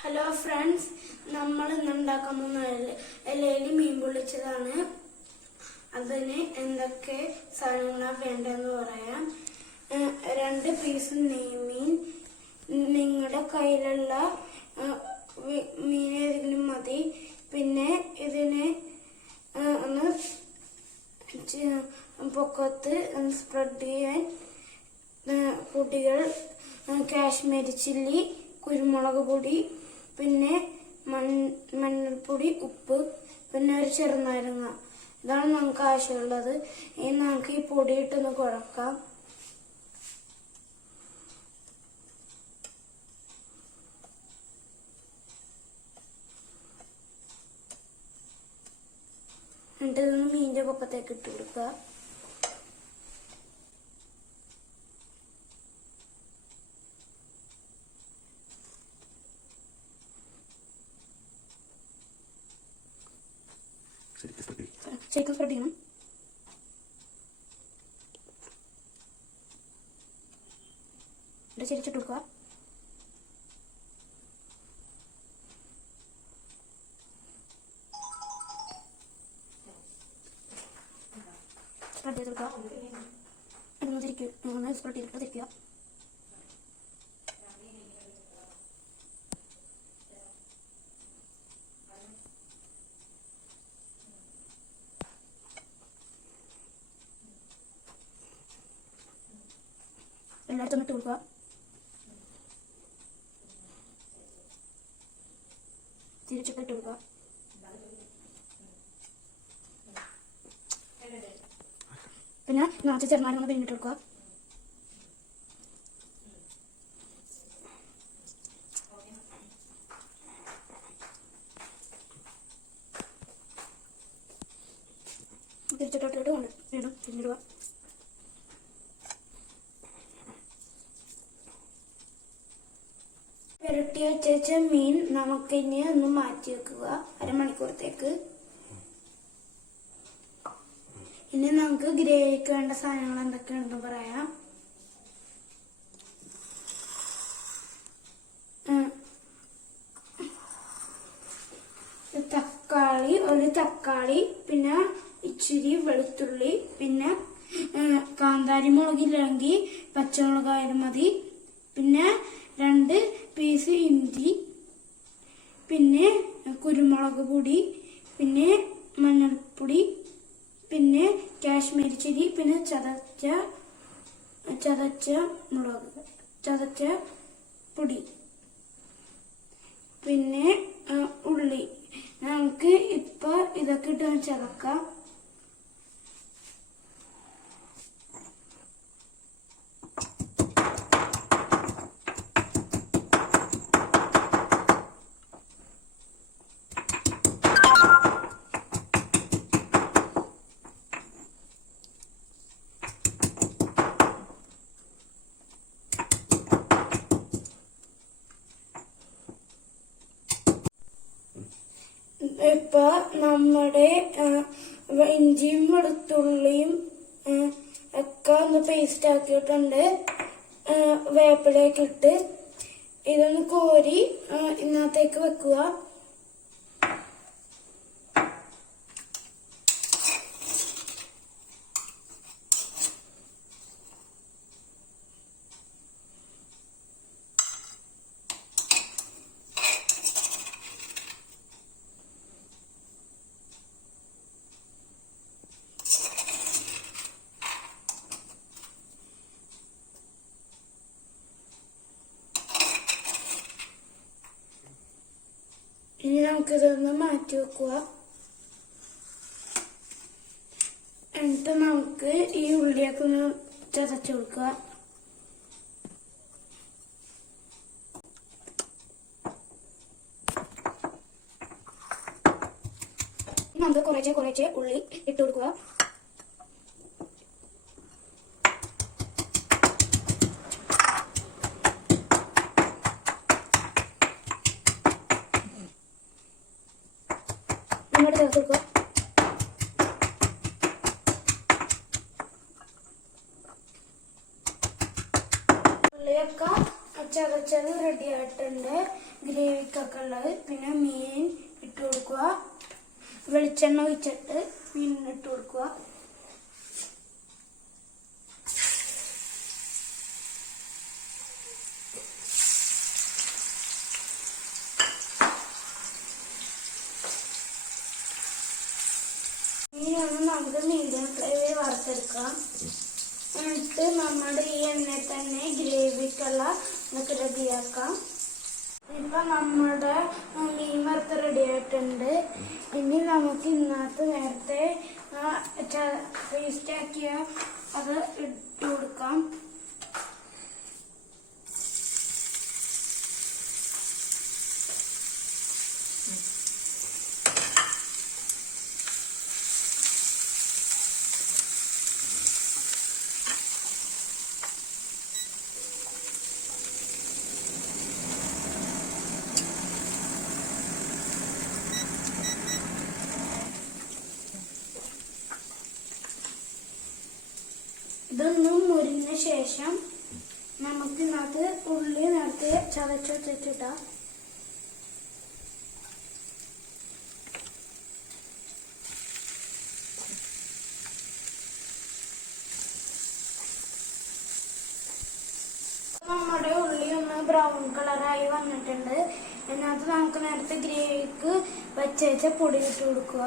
Hello friends, നമ്മൾ ഇന്നുണ്ടാക്കാൻ പോകുന്ന ഇലയിൽ മീൻ പൊള്ളിച്ചതാണ്. അതിന് എന്തൊക്കെ സാധനങ്ങളാണ് വേണ്ടതെന്ന് പറയാം. 2 പീസ് നെയ്മീൻ, നിങ്ങളുടെ കയ്യിലുള്ള മീൻ ഏതെങ്കിലും മതി. പിന്നെ ഇതിന് ഒന്ന് പൊക്കത്ത് സ്പ്രെഡ് ചെയ്യാൻ പൊടികൾ കാശ്മീരി ചില്ലി, കുരുമുളക് പൊടി, പിന്നെ മഞ്ഞൾപ്പൊടി, ഉപ്പ്, പിന്നെ ഒരു ചെറുനാരങ്ങ. ഇതാണ് നമുക്ക് ആവശ്യമുള്ളത്. ഇനി നമുക്ക് ഈ പൊടി ഇട്ടൊന്ന് കുഴക്കാം. എന്നിട്ട് ഇതൊന്ന് മീനിന്റെ പൊക്കത്തേക്ക് ഇട്ട് കൊടുക്കുക. ശരിക്കും സ്പ്രെഡ് ചെയ്യണം. ചെരിച്ചിട്ട് കൊടുക്കുക. സ്പ്രെഡ് ചെയ്ത് കൊടുക്കുക. അതൊന്ന് തിരിക്കുക. സ്പ്രെഡ് ചെയ്തിട്ട് തിരിക്കുക. എല്ലായിടത്തും ഇട്ട് കൊടുക്കുക. തിരിച്ചിട്ട് ഇട്ട് കൊടുക്കുക. പിന്നെ നാച്ച് ചെറുനാരങ്ങ പിന്നിട്ട് കൊടുക്കുക. തിരിച്ചിട്ടിട്ട് കൊണ്ട് വീണ്ടും പിന്നിടുക. പുരട്ടി വെച്ച മീൻ നമുക്കിനി ഒന്ന് മാറ്റി വെക്കുക അരമണിക്കൂറത്തേക്ക്. ഇനി നമുക്ക് ഗ്രേവിക്ക് വേണ്ട സാധനങ്ങൾ എന്തൊക്കെയുണ്ടെന്ന് പറയാം. ഒരു തക്കാളി, പിന്നെ ഇച്ചിരി വെളുത്തുള്ളി, പിന്നെ കാന്താരി മുളകില്ലെങ്കിൽ പച്ചമുളകായാലും മതി, പിന്നെ 2 പീസ് ഇഞ്ചി, പിന്നെ കുരുമുളക് പൊടി, പിന്നെ മഞ്ഞൾപ്പൊടി, പിന്നെ കാശ്മീരി ചില്ലി, പിന്നെ ചതച്ച പൊടി, പിന്നെ ഉള്ളി. നമുക്ക് ഇപ്പൊ ഇതൊക്കെ ഇട്ട് ചതക്കാം. ഇപ്പൊ നമ്മുടെ ഇഞ്ചിയും വെളുത്തുള്ളിയും ഒക്കെ ഒന്ന് പേസ്റ്റ് ആക്കിയിട്ടുണ്ട്. വേപ്പിലയൊക്കെ ഇട്ട് ഇതൊന്ന് കോരി ഇതിനകത്തേക്ക് വെക്കുക. ഇനി നമുക്കിതൊന്ന് മാറ്റി വെക്കുക. എന്നിട്ട് നമുക്ക് ഈ ഉള്ളിയൊക്കെ ഒന്ന് ചതച്ചു കൊടുക്കുക. നമുക്ക് കുറേശ്ശെ ഉള്ളി ഇട്ട് കൊടുക്കുക. ചേർത്ത് കൊടുക്കുക. ഉള്ളിയൊക്കെ ചതച്ചത് റെഡി ആയിട്ടുണ്ട്, ഗ്രേവിക്കൊക്കെ ഉള്ളത്. പിന്നെ മീൻ ഇട്ട് കൊടുക്കുക, വെളിച്ചെണ്ണ ഒഴിച്ചിട്ട് മീൻ ഇട്ട് കൊടുക്കുക. മീനൊന്ന് നമുക്ക് മീഡിയം ഫ്ലെയിമിൽ വറുത്തെടുക്കാം. എന്നിട്ട് നമ്മുടെ ഈ എണ്ണയിൽ തന്നെ ഗ്രേവിക്കുള്ള നമുക്ക് റെഡിയാക്കാം. ഇപ്പൊ നമ്മുടെ മീൻ വറുത്ത് റെഡി ആയിട്ടുണ്ട്. ഇനി നമുക്ക് ഇന്നത്തെ നേരത്തെ പേസ്റ്റ് ആക്കിയ അത് ഇട്ട് കൊടുക്കാം. ഇതൊന്നും മുരിഞ്ഞ ശേഷം നമുക്ക് ഇതിനകത്ത് ഉള്ളി നേരത്തെ ചതച്ച് വെച്ചിട്ടാ. നമ്മുടെ ഉള്ളി ഒന്ന് ബ്രൗൺ കളറായി വന്നിട്ടുണ്ട്. ഇതിനകത്ത് നമുക്ക് നേരത്തെ ഗ്രേവിക്ക് വെച്ച പൊടി ഇട്ട് കൊടുക്കുക.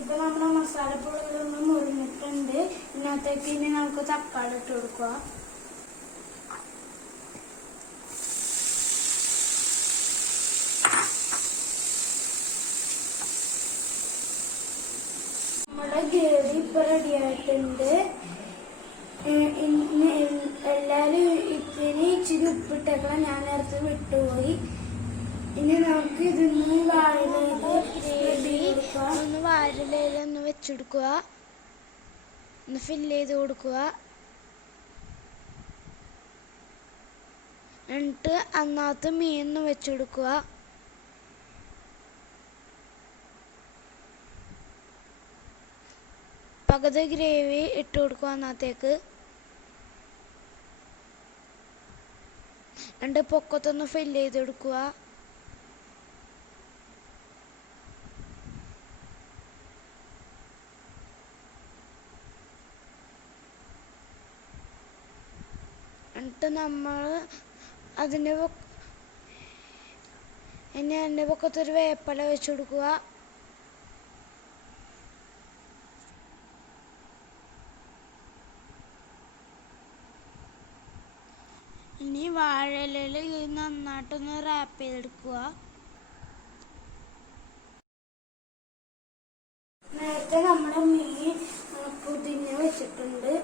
ഇപ്പൊ നമ്മുടെ മസാലപ്പൊടികളൊന്നും മുറിഞ്ഞിട്ടുണ്ട്. ഇതിനകത്തേക്ക് ഇനി നമുക്ക് തക്കാളി ഇട്ട് കൊടുക്കുക. നമ്മുടെ ഗ്രേവി ഇപ്പൊ റെഡി ആയിട്ടുണ്ട്. എല്ലാരും ഇച്ചിരി ഉപ്പിട്ടേക്കണം, ഞാൻ നേരത്തെ വിട്ടുപോയി. ഇനി നമുക്ക് ഇതൊന്ന് വാഴയിലൊന്ന് വെച്ചെടുക്കുക, ഒന്ന് ഫില്ല് ചെയ്ത് കൊടുക്കുക. എന്നിട്ട് അന്നകത്ത് മീൻ വെച്ചെടുക്കുക. പകുതി ഗ്രേവി ഇട്ട് കൊടുക്കുക അന്നത്തേക്ക്. എന്നിട്ട് പൊക്കത്തൊന്ന് ഫില്ല് ചെയ്തെടുക്കുക. എന്നിട്ട് നമ്മൾ അതിൻ്റെ പൊക്കത്തൊരു വേപ്പില വെച്ച് കൊടുക്കുക. ഇനി വാഴയിലയിൽ നന്നായിട്ടൊന്ന് റാപ്പ് ചെയ്തെടുക്കുക. നേരത്തെ നമ്മുടെ മീൻ പുതിഞ്ഞ് വെച്ചിട്ടുണ്ട്.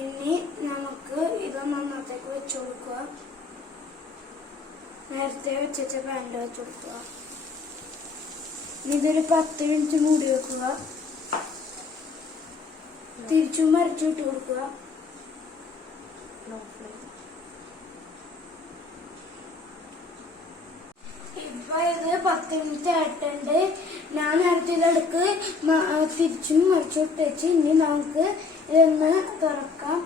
ഇനി നമുക്ക് ഇത് നന്നാത്തേക്ക് വെച്ചു കൊടുക്കുക. നേരത്തെ വെച്ച പാനിൽ വെച്ച് കൊടുക്കുക. ഇതൊരു 10 മിനിറ്റ് മൂടി വെക്കുക. തിരിച്ചും മറിച്ചും ഇട്ട് കൊടുക്കുക. ഇപ്പൊ ഇത് 10 മിനിറ്റ് ആയിട്ടുണ്ട്. ഞാൻ നേരത്തെ ഇതെടുക്ക് തിരിച്ചും മറിച്ചും ഇട്ട് വെച്ച് ഇനി നമുക്ക് ഇതൊന്ന് തുറക്കാം.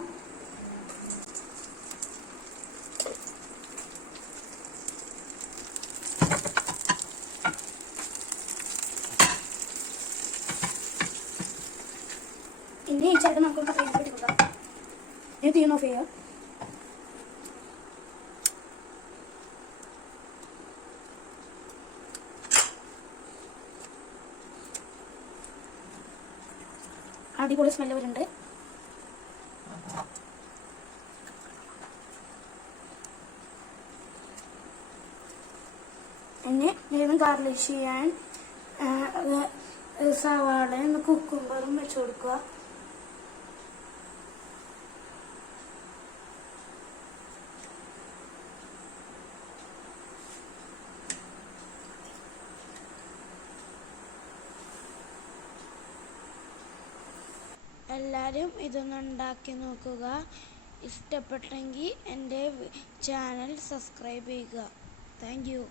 ഇനി ഈ ചേട്ടൻ നമുക്ക് കൊടുക്കാം. ഇനി തീർന്ന് ഓഫ് ചെയ്യാം. അടിപൊളി സ്മെല്ല് വരുന്നുണ്ട്. ഇനി ഇതൊന്ന് ഗാർലിഷ് ചെയ്യാൻ സവാളയും കുക്കുംബറും വെച്ച് കൊടുക്കുക. എല്ലാവരും ഇതൊന്ന് ഉണ്ടാക്കി നോക്കുക. ഇഷ്ടപ്പെട്ടെങ്കിൽ എൻ്റെ ചാനൽ സബ്സ്ക്രൈബ് ചെയ്യുക. Thank you.